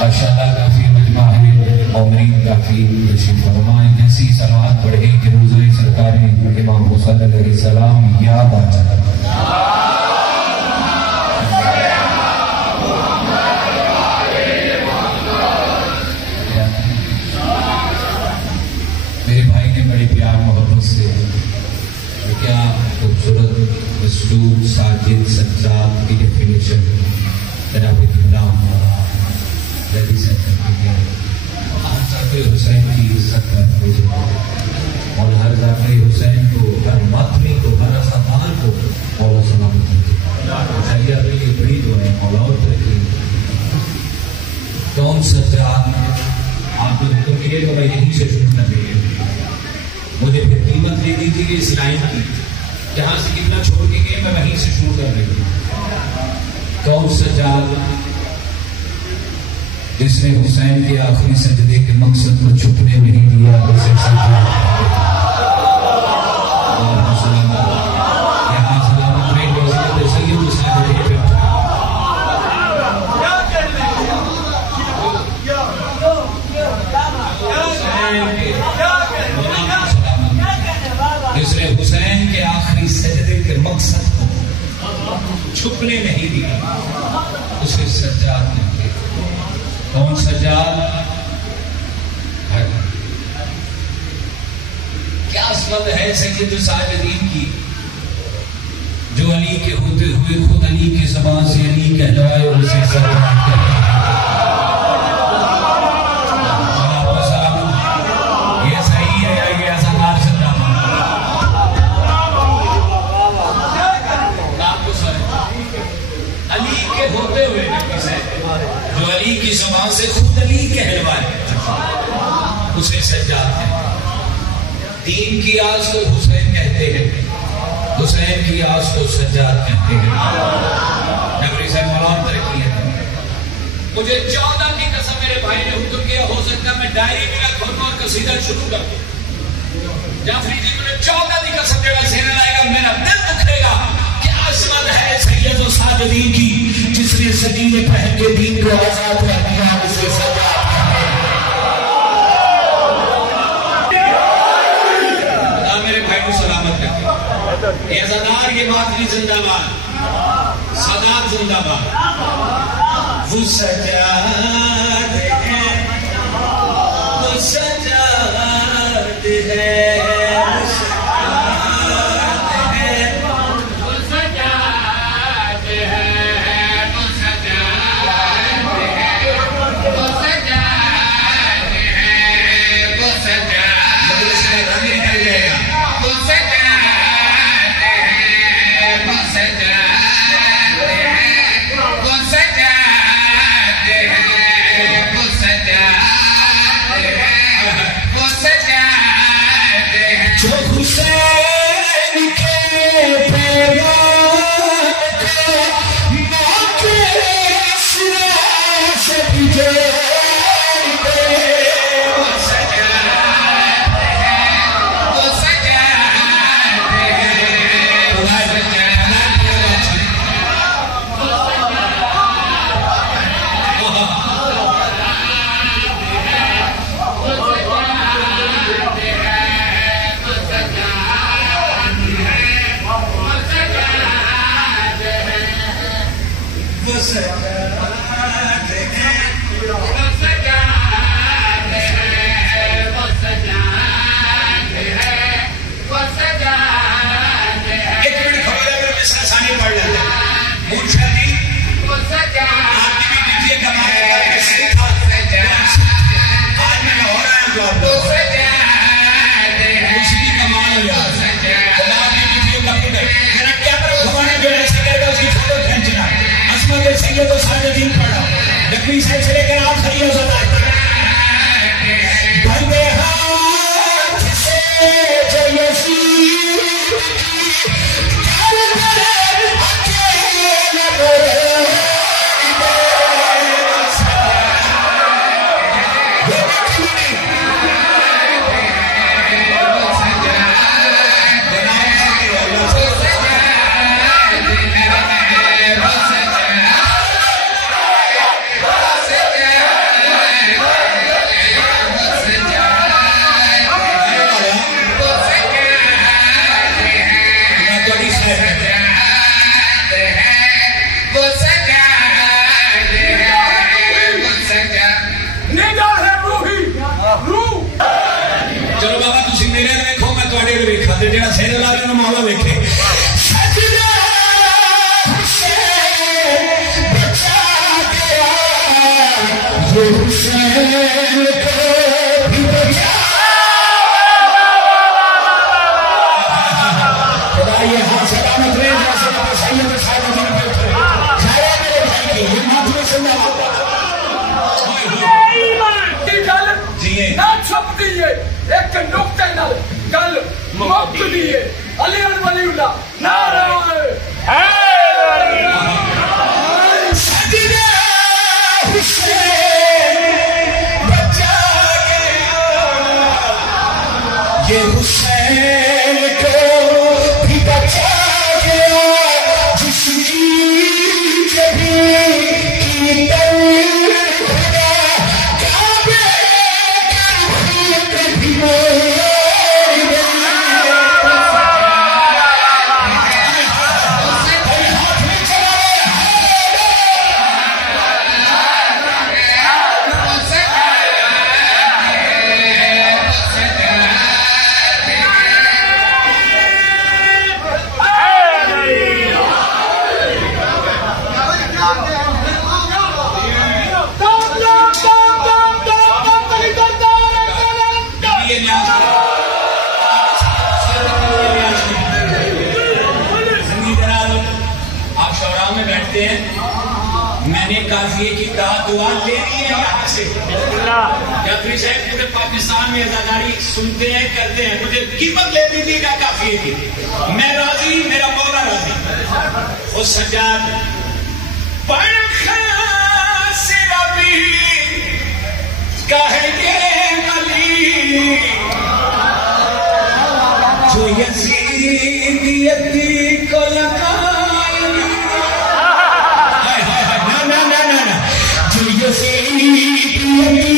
माशाअल्लाह काफी मजमा है मोमिन काफी तशरीफ फरमाए। जैसी सलात पढ़े कि रोज़े सरकार इमाम हुसैन अलैहिस्सलाम याद आ जाए। मेरे भाई ने बड़ी प्यार मोहब्बत से क्या खूबसूरत मसलूब साजिद सज्जाद की डेफिनेशन जनाब इमाम हुसैन की इज्जत करते और हर जाके हुसैन को, हर मातमी को, हर असामाल को मौला सलामत रखे। ये बड़ी दुआ है मौला और तरक्की। कौन सज्जाद आपको हुक्म किए तो मैं यहीं से शुरू कर रही है। मुझे फिर कीमत दे दीजिए इस लाइन की, जहां से कितना छोड़ के गए मैं वहीं से शुरू कर रही हूँ। कौन सज्जाद जिसने हुसैन के आखिरी सजदे के मकसद को छुपने नहीं दिया, उसे सज्जाद जिसने हुसैन के आखिरी सजदे के मकसद को छुपने नहीं दिया, उसे सज्जाद ने। कौन सज्जाद? क्या असमत है सैयद साजिदीन की, जो अली के होते हुए खुद अली की ज़बान से अली कहलाए और उसे सज्जाद कहते हैं। ये सही है या ये ऐसा नाम सज्जाद? अली के होते हुए जो अली की ज़बान से खुद अली कहलवाए उसे सज्जाद कहते हैं। दीन की आस को हुसैन कहते हैं, हुसैन की आस को सज्जाद कहते हैं। नबी साहब मौलाना तरक्की है। मुझे 14 की कसम मेरे भाई ने हुक्म किया, हो सकता मैं डायरी में खोलूं और कसीदा शुरू कर दूं। जाफरी जी मुझे 14 की कसम जगह सेना लाएगा, मेरा दिल दुखेगा। क्या असमत है सैयद साजिदीन की, जिसने सदीने पहन के दीन को आजाद कर दिया, उसे सज्जाद कहते हैं। मेरे भाई को सलामत रखे। ये ज़दार ये मातमी जिंदाबाद, सदात जिंदाबाद। वो सज्जाद है, वो सज्जाद है, तो सारे दिन पढ़ा नकवी साहब से लेकर आप खड़ी हो जाता है। हाथ से ये हुसैन को भी बचा। खुदा ये हाथ सलामत रहे जैसे सैयद साहिबुद्दीन पे उतरे। सारे मेरे भाई की ये मातमी सुनना ना छपती है एक नुक्ते नाल गल मुक्ति है अली वलीउल्लाह नारा है सजदा हुसैन बचा गया। ये हुसैन को भी बचा गया जिसकी जभी की मैंने काफिए की दुआ ले ली है यहाँ से। जाफरी साहब पूरे पाकिस्तान में अदाकारी सुनते हैं करते हैं, मुझे कीमत ले दीजिएगा काफिए की, मैं राजी, मेरा मौला राजी। वो सजाद कहेंगे अली जो यजीदियती को लगाए जो यजीदियती